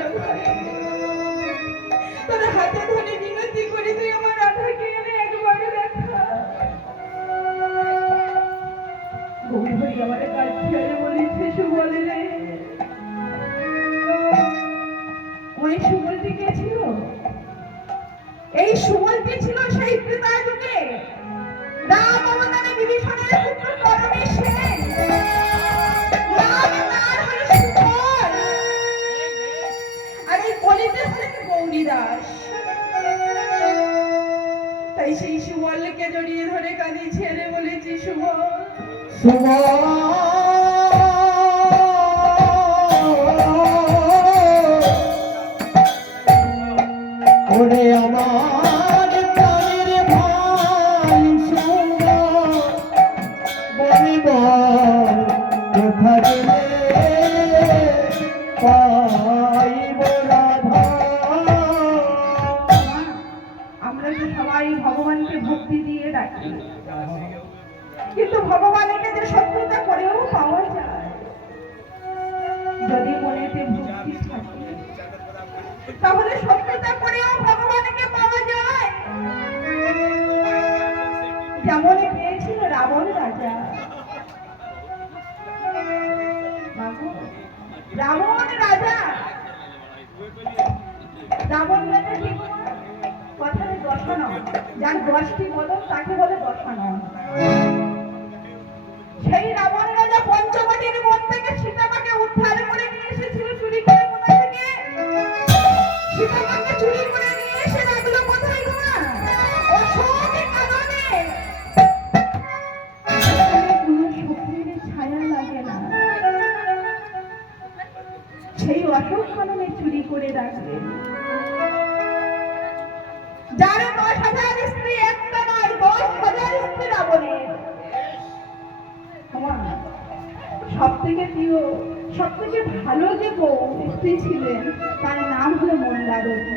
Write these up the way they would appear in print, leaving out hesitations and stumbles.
না ভাই, তোর হাতে ধরে বিনতি করে তুই আমার রাধাকে এনে একবারে দেখা। গৌরী আমার কাছে বলেছে সুবল রে, ওই সুবলটি কে ছিল? এই সুবলটি ছিল সেই ত্রেতা যুগে রাম অবতারে বিভীষণের পুত্র পরমেশ্বর। নাম তার হলো সুবল, আর এই কলিতে হলেন গৌরী দাস। তাই সেই সুবলকে জড়িয়ে ধরে কাঁদিয়েছি, রে বলেছি সুবল ওরে আমার প্রাণের ভাই সুবল, বলিব কোথা গেলে পাইব রাধা। আমরা তো সবাই ভগবানকে ভক্তি দিয়ে ডাকি, কিন্তু ভগবানকে যে শত্রুতা করেও পাওয়া যায়। যদি মনেতে ভক্তি থাকে তাহলে শত্রুতা করেও ভগবানকে পাওয়া যায়। যেমন পেয়েছিল রাবণ রাজা। রাবণ রাজা ঠিক কথায় দর্শন, যার 10টি বদন তাকে বলে দর্শন। সেই রাবণ রাজা পঞ্চবটির বন থেকে সীতামাকে উদ্ধার করে নিয়ে এসেছিল চুরি করে। কোথা থেকে? সীতামাকে চুরি করে নিয়ে এসে রাখলো কোথায় গো? অশোকের কাননে। কোনো শত্রুর ছায়া লাগে না, সেই অশোক কাননে চুরি করে রাখলেন। যার 10,000 স্ত্রী, একটা নয় 10,000 স্ত্রী রাবণের। সব থেকে প্রিয়, সব থেকে ভালো যে বউ স্ত্রী ছিলেন তার নাম হলো মন্দারণী।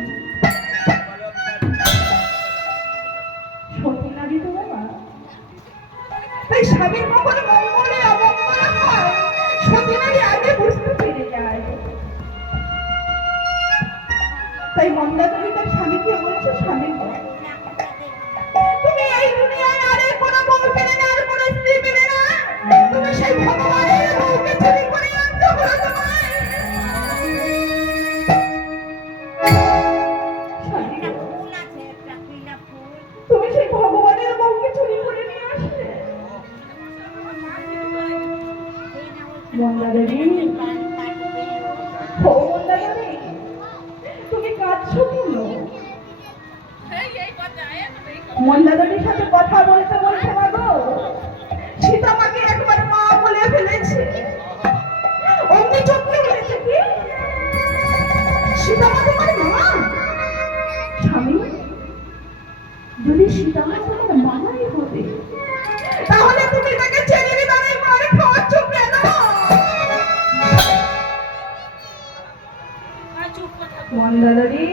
সতী নারী তো বাবা, তাই স্বামীর কখন মঙ্গলে অমঙ্গল হয় সতী নারী আগে বুঝতে পেরে যায়। তাই মন্দারণী তার স্বামীকে বলছে, স্বামী তুমি এই দুনিয়ায় আর কোনো বউ পেলে না, আর কোনো স্ত্রী পেলে না, তুমি সেই ভগবানের বউকে চুরি করে আনতে হলো তোমায়। তুমি সেই ভগবানের বউকে চুরি করে নিয়ে আসলে। মন্দারণী, ও মন্দারণী, তুমি কাঁদছো কেন? মন্দারণীর সাথে কথা বলতে বলতে মাগো সীতামাকে একবার মা বলে ফেলেছে। অমনি চোখে বলেছে কি সীতামা তোমার মা? স্বামী, যদি সীতামা তোমার মাই হবে তাহলে তুমি তাকে ছেড়ে দিদারে মার খাওয়াচ্ছ কেন? মন্দারণী,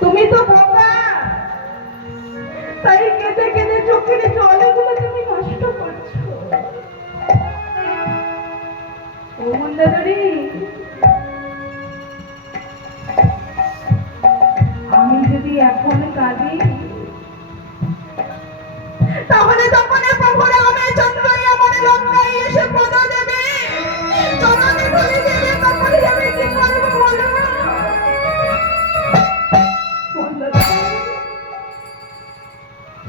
তুমি তো বোকা, তাই কেঁদে কেঁদে চোখের জলগুলো তুমি নষ্ট করছো। ও মন্দারণী, আমি যদি এখন কাঁদি তাহলে তখন প্রভু রামে চন্দ্রয়া মনে লঙ্কায় এসে পদ দেবে, জননী বলে দেবে, তখন আমি কি করবো বলো?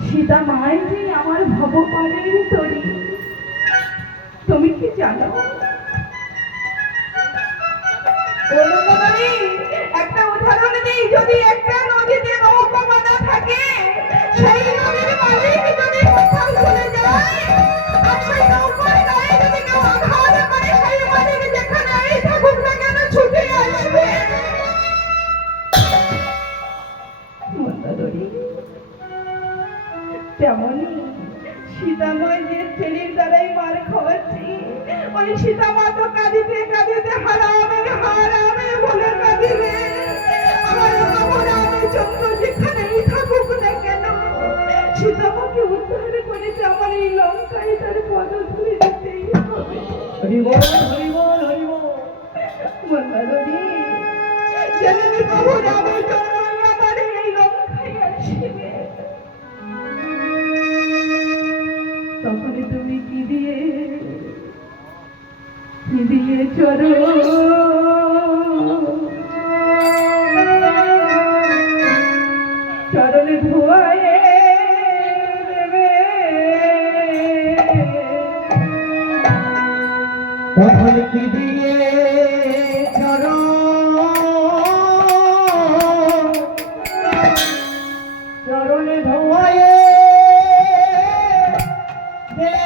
সীতা মাই যে আমার ভবপালের তরি, তুমি কি জানো? একটা উদাহরণ দিই, যদি একটা নদীতে নৌকা বাঁধা থাকে, সেই নদীর মালিক যদি কোথাও চলে যায় আর সেই নৌকার গায়ে যদি কেউ আঘাত করে, সেই মালিক যেখানেই থাকুক না কেন ছুটে আসবে। তেমনি সীতাময় যে ছেলের দ্বারাই মার খাওয়াচ্ছি, ওই সীতামা তো কাঁদিতে কাঁদিতে হারামে হারামে বলে কাঁদিবে। আমার রামচন্দ্র যেখানেই থাকুক না কেন, সীতামাকে উদ্ধার করেছে আমার এই লঙ্কায় তার পদ ধরে যেতেই হবে। হরি বল, হরি বল, হরি বল। মন্দারণী জেনে প্রভু রামচন্দ্র আমার এই লঙ্কায় আসিবে, তখনই তুমি কি দিয়ে চলো চরণে ধোয়ায়ে দেবে। তখন কি দিয়ে চরণে ধোয়ায়ে দেবে।